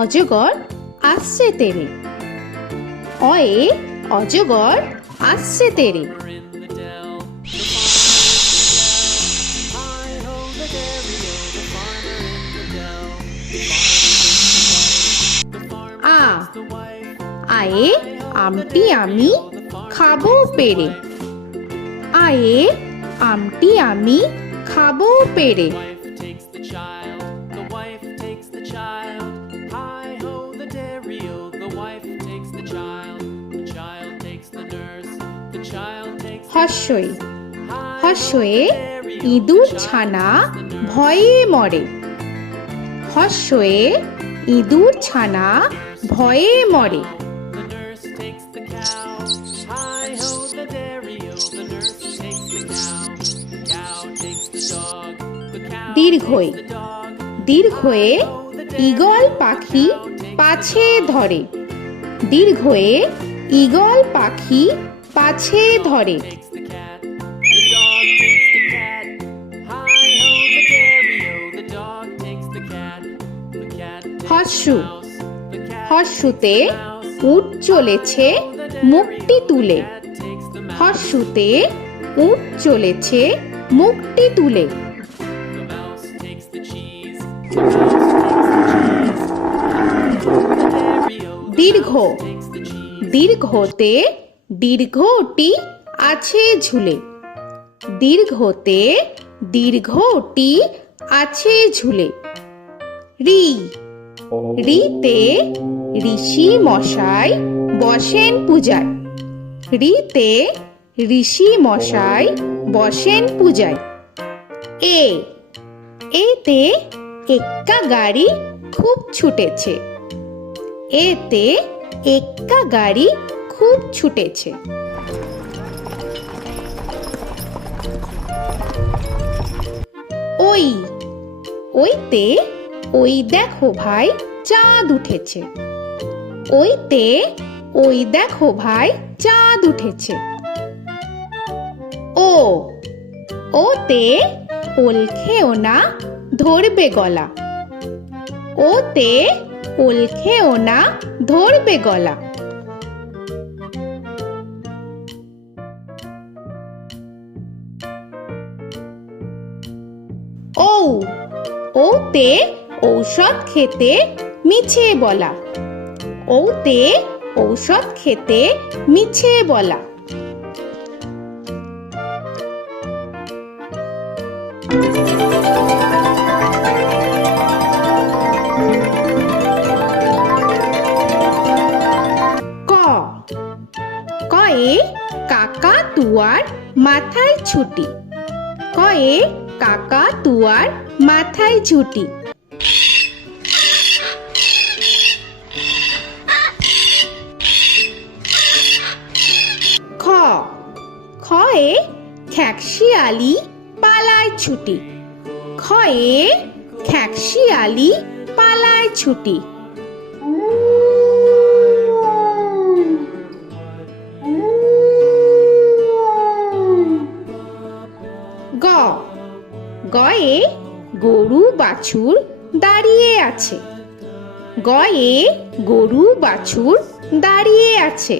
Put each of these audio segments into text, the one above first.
অজগর আসছে তেরে। অয়ে অজগর আসছে তেরে। আ আয়ে আমটি আমি খাবো পেরে। আয়ে আমটি আমি খাবো পেরে। হর্ষই হর্ষয়ে ইঁদুর ছানা ভয়ে মরে। হর্ষয়ে ইঁদুর ছানা ভয়ে মরে। দীর্ঘই দীর্ঘয়ে ঈগল পাখি পাছে ধরে। দীর্ঘয়ে ঈগল পাখি পাছে ধরে। হর্ষু হর্ষুতে উট চলেছে মুখটি তুলে। হর্ষুতে উট চলেছে মুখটি তুলে। দীর্ঘ দীর্ঘতে দীর্ঘটি আছে ঝুলে। দীর্ঘতে দীর্ঘটি আছে ঝুলে। রি রিতে ঋষি মশাই বসেন পূজায়। রিতে ঋষি মশাই বসেন পূজায়। এ এতে এক্কা গাড়ি খুব ছুটেছে। এতে এক্কা গাড়ি খুব ছুটেছে। ওই ওইতে ওই দেখো ভাই চাঁদ উঠেছে। ওইতে ওই দেখো ভাই চাঁদ উঠেছে। ও ওতে ওল খেও না ধরবে গলা। ওতে ওল খেও না ধরবে গলা। ঔ ওতে ঔষধ খেতে মিছে বলা। ওতে ঔষধ খেতে মিছে বলা। ক কয়ে কাকা তুয়ার মাথায় ছুটি। কয়ে কাকা তুয়ার মাথায় ছুটি। খ খয়ে খ্যাকশিয়ালি পালায় ছুটি। খয়ে খ্যাকশিয়ালি পালায় ছুটি। গ গয়ে গরু বাছুর দাঁড়িয়ে আছে। গয়ে গরু বাছুর দাঁড়িয়ে আছে।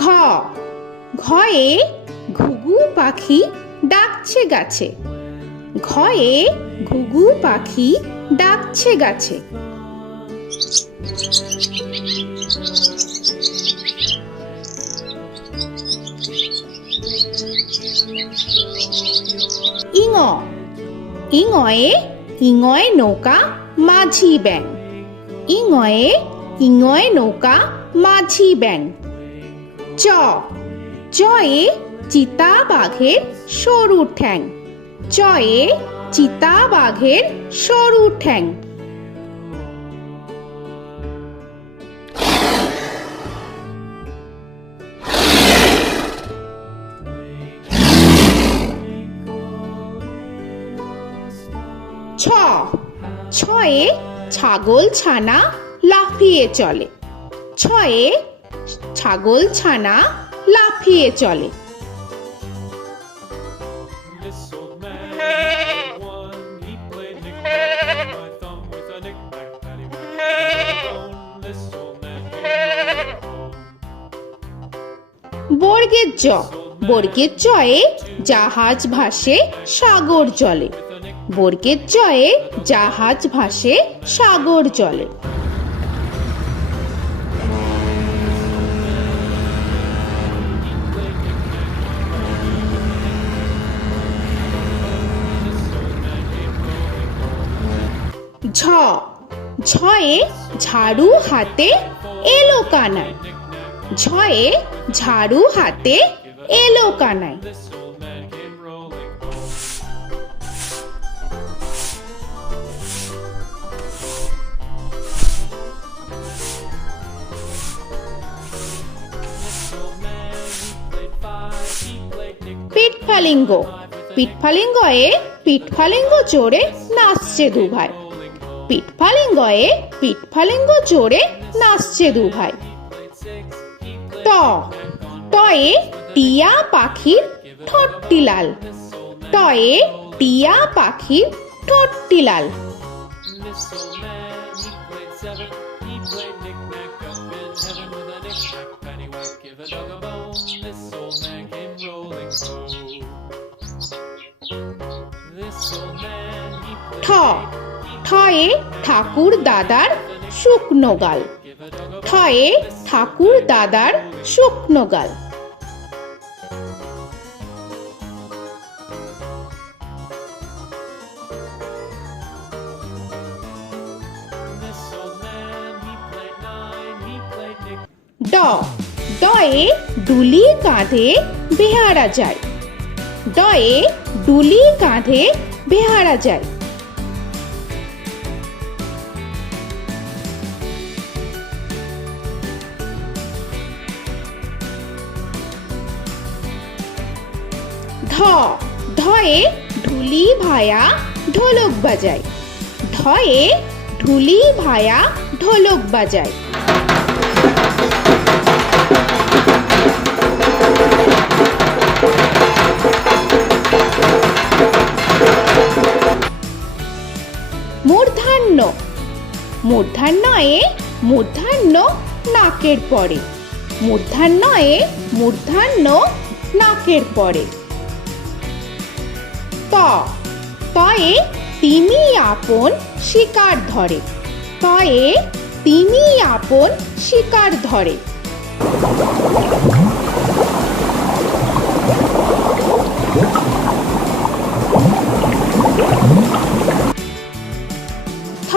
ঘ ঘয়ে ঘুঘু পাখি ডাকছে গাছে। ঘয়ে ঘুঘু পাখি ডাকছে গাছে। ইঙ ইঙয়ে ইঙয়ে নৌকা মাঝি ব্যাং। ইঙয়ে ইঙয়ে নৌকা মাঝি ব্যাং। চ চয়ে চিতা বাঘের সরু ঠ্যাং। চয়ে চিতা বাঘের সরু ঠ্যাং। ছ ছয়ে ছাগল ছানা লাফিয়ে চলে। ছয়ে ছাগল ছানা লাফিয়ে চলে। This old man had one. He played knick-knack on my thumb with a knick-knack, paddywhack, bone. This old man came home. বর্গের জ, বর্গের জয়ে জাহাজ ভাসে সাগর জলে। বর্গের জয়ে জাহাজ ভাসে সাগর জলে। ঝ, ঝয়ে ঝাড়ু হাতে এলো কানাই। ঝয়ে ঝাড়ু হাতে এলো Kanai. This old man came rolling. This old man, he played five. He played knick-knack. পিঠফালিঙ্গ, পিঠফালিঙ্গয়ে পিঠফালিঙ্গ চড়ে নাচছে দু ভাই। পিঠফালিঙ্গয়ে পিঠফালিঙ্গ চড়ে নাচছে দু ভাই। ট, টয়ে টিয়া পাখির ঠোঁটটি লাল। টয়ে টিয়া পাখির ঠোঁটটি লাল। This old man, he played seven. He played knick-knack up in heaven with a knick-knack, paddywhack, give a dog a bone. This old man came rolling home. This old man, he ঠ, played ঠয়ে ঠাকুর দাদার শুকনো গাল। give a dog a ঠয়ে ঠাকুর দাদার শুকনো গাল। This old man, he played nine. He played knick. ড, ডয়ে ডুলি কাঁধে বেহারা যায়। ডয়ে ডুলি কাঁধে বেহারা যায়। ধ, ধয়ে ঢুলি ভায়া ঢোলক বাজায়। ধয়ে ঢুলি ভায়া ঢোলক বাজায়। মূর্ধন্য, মূর্ধন্যয়ে মূর্ধন্য নাকের পরে। মূর্ধন্যয়ে মূর্ধন্য নাকের পরে। ত, তয়ে তিমি আপন শিকার ধরে। তয়ে তিমি আপন শিকার ধরে। থ,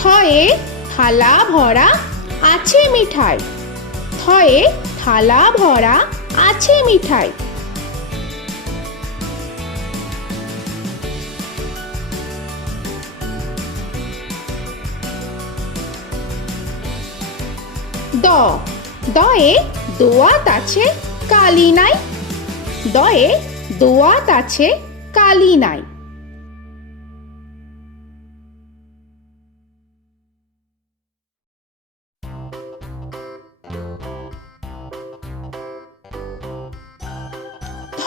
থয়ে থালা ভরা আছে মিঠাই। থয়ে থালা ভরা আছে মিঠাই। দ, দয়ে দোয়াত আছে কালি নাই। দয়ে দোয়াত আছে কালি নাই। ধ,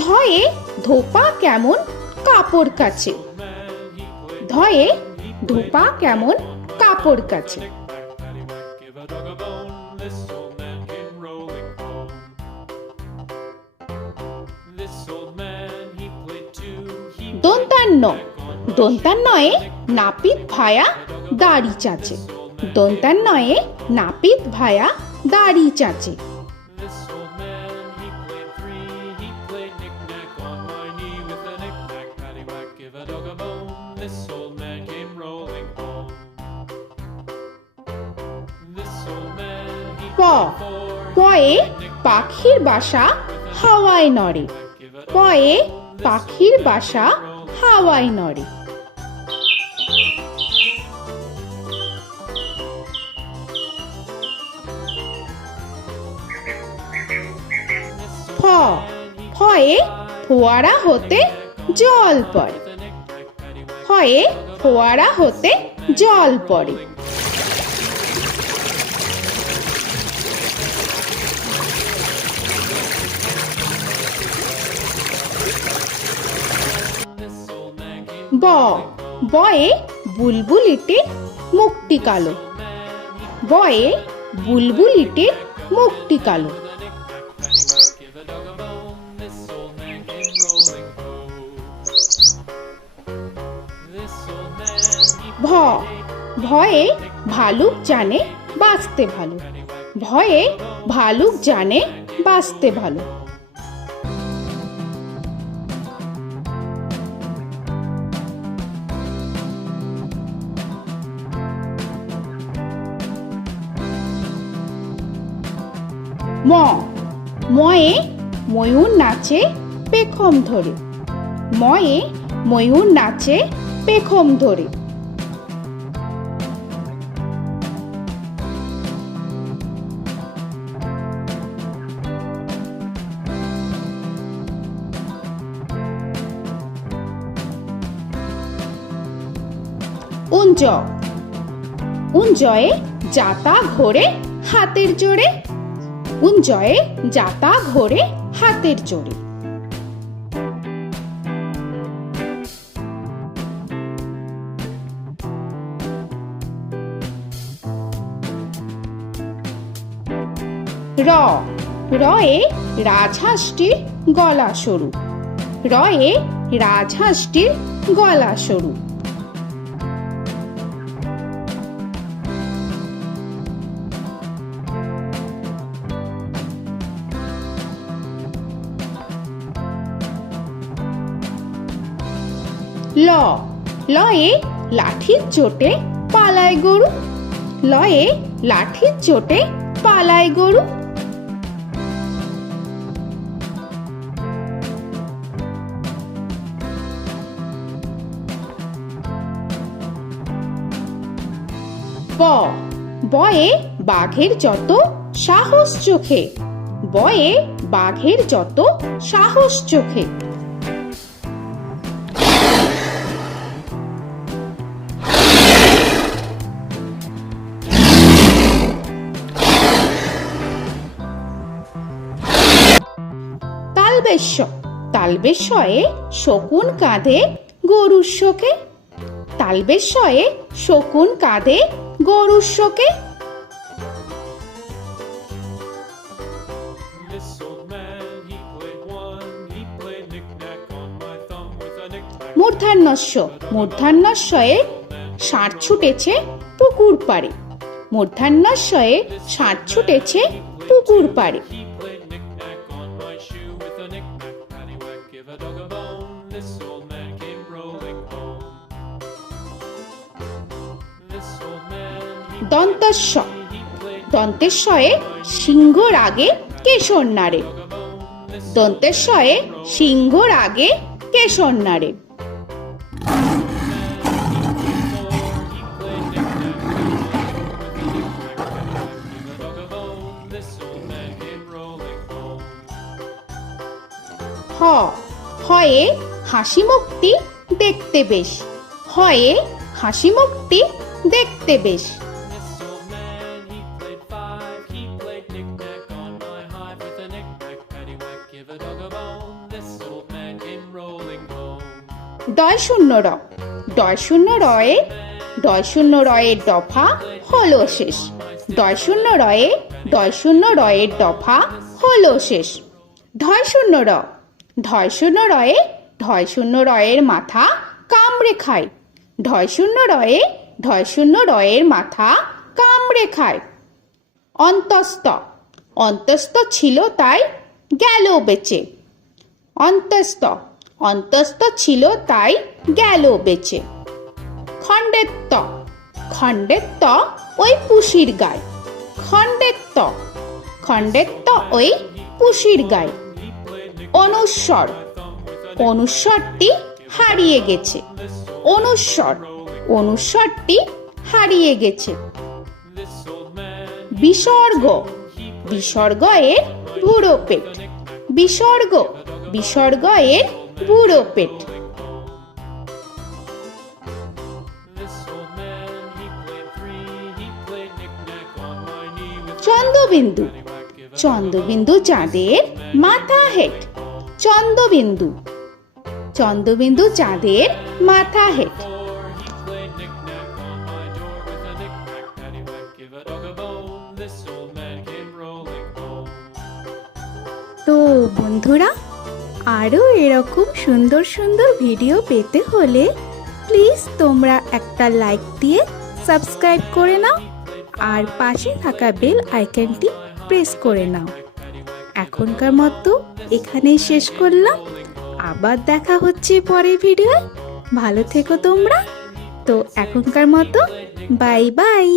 ধয়ে ধোপা কেমন কাপড় কাছে। ধয়ে ধোপা কেমন কাপড় কাছে। Paddywhack, give a dog a bone. This old man came rolling home. This old man, he played two. He দন্তান্ন, দন্তান্নয়ে নাপিত ভায়া দাড়ি চাচে। দন্তান্নয়ে নাপিত ভায়া দাড়ি চাচে। This old man, he played three. He played knick-knack on my knee with a knick-knack, paddywhack, give a dog a bone. This old man came rolling home. This old man, he প, played four. পয়ে পাখির বাসা হাওয়ায় নড়ে। পয়ে পাখির বাসা হাওয়ায় নড়ে। ফ, ফয়ে ফোয়ারা হতে জল পড়ে। ফয়ে ফোয়ারা হতে জল পড়ে। ব বয়ে বুলবুলিটির মুখটি কালো। বয়ে বুলবুলিটির মুখটি কালো। Give a dog a bone, this old man came rolling home. This old man, he ভ ভয়ে ভালুক জানে বাঁচতে ভালো। ভয়ে ভালুক জানে বাঁচতে ভালো। ম ময়ে ময়ূর নাচে পেখম ধরে। ময়ে ময়ূর নাচে পেখম ধরে। উঞ্জ উঞ্জয়ে যাতা ঘোরে হাতের জোরে। উঞ্জয়ে যাতা ঘোরে হাতের জোরে। র রয়ে রাজহাঁসটির গলা সরু। রয়ে রাজহাঁসটির গলা সরু। ল লয়ে লাঠির চোটে পালায় গরু। লয়ে লাঠির চোটে পালায় গরু। ব বয়ে বাঘের যত সাহস চোখে। বয়ে বাঘের যত সাহস চোখে। তালবেশ্য তালবেশ্যয়ে শকুন কাঁধে গরুর শোকে। তালবেশ্যয়ে শকুন কাঁধে গরুর শোকে। This old man, he played one, he played knick-knack on my thumb with a knick-knack. মূর্ধন্যস্য মূর্ধন্যস্বয়ে ষাঁড় ছুটেছে পুকুর পাড়ে। মূর্ধন্যস্বয়ে ষাঁড় ছুটেছে পুকুর পাড়ে। He played knick-knack on my shoe with a knick-knack, paddywhack, give a dog a bone. This old man came rolling home. This old man, দন্তস্ব he played দন্তেশ্বয়ে সিংহর আগে কেশর নাড়ে। dog a bone. This দন্তেশ্বয়ে সিংহর আগে কেশর নাড়ে। he played knick-knack on my shoe with a knick-knack, paddywhack, give a dog a bone. This old man came rolling home. হ হয়ে হাসি মুখটি দেখতে বেশ। হয়ে হাসি মুখটি দেখতে বেশ। This old man, he played five, he played knick-knack on my hive with a knick-knack, paddywhack, give a dog a bone. This old man came rolling home. ডয় শূন্য র ডয় শূন্য রয়ে ডয় শূন্য রয়ের দফা হলো শেষ। ডয় শূন্য রয়ে ডয় শূন্য রয়ের দফা হলো শেষ। ঢয় শূন্য র ঢয় শূন্য রয়ে ঢয় শূন্য রয়ের মাথা কামড়ে খায়। ঢয় শূন্য রয়ে ঢয় শূন্য রয়ের মাথা কামড়ে খায়। অন্তস্থ অন্তস্থ ছিল তাই গেল বেঁচে। অন্তস্থ অন্তস্থ ছিল তাই গেল বেঁচে। খণ্ডেত্ব খণ্ডেত্ব ওই পুষির গায়। খণ্ডেত্ব খণ্ডেত্ব ওই পুষির গায়। অনুস্বর অনুস্বরটি হারিয়ে গেছে। অনুস্বর অনুস্বরটি হারিয়ে গেছে। This old man, বিসর্গ বিসর্গ এর বুড়ো পেট। বিসর্গ বিসর্গ এর বুড়ো পেট। this old man, he played three, he played knick-knack on my knee with Chandrabindu paddywhack, give a Chandrabindu চাঁদের মাথা হেট। চন্দ্রবিন্দু চন্দ্রবিন্দু চাঁদের মাথা head. Before he played knick-knack on my door with a knick-knack, paddywhack, give a dog a bone. This old man came rolling home. তো বন্ধুরা, আরও এরকম সুন্দর সুন্দর ভিডিও পেতে হলে প্লিজ তোমরা একটা লাইক দিয়ে সাবস্ক্রাইব করে নাও আর পাশে থাকা বেল আইকনটি প্রেস করে নাও। এখনকার মতো এখানেই শেষ করলাম, আবার দেখা হচ্ছে পরের ভিডিও। ভালো থেকো তোমরা। তো এখনকার মতো বাই বাই।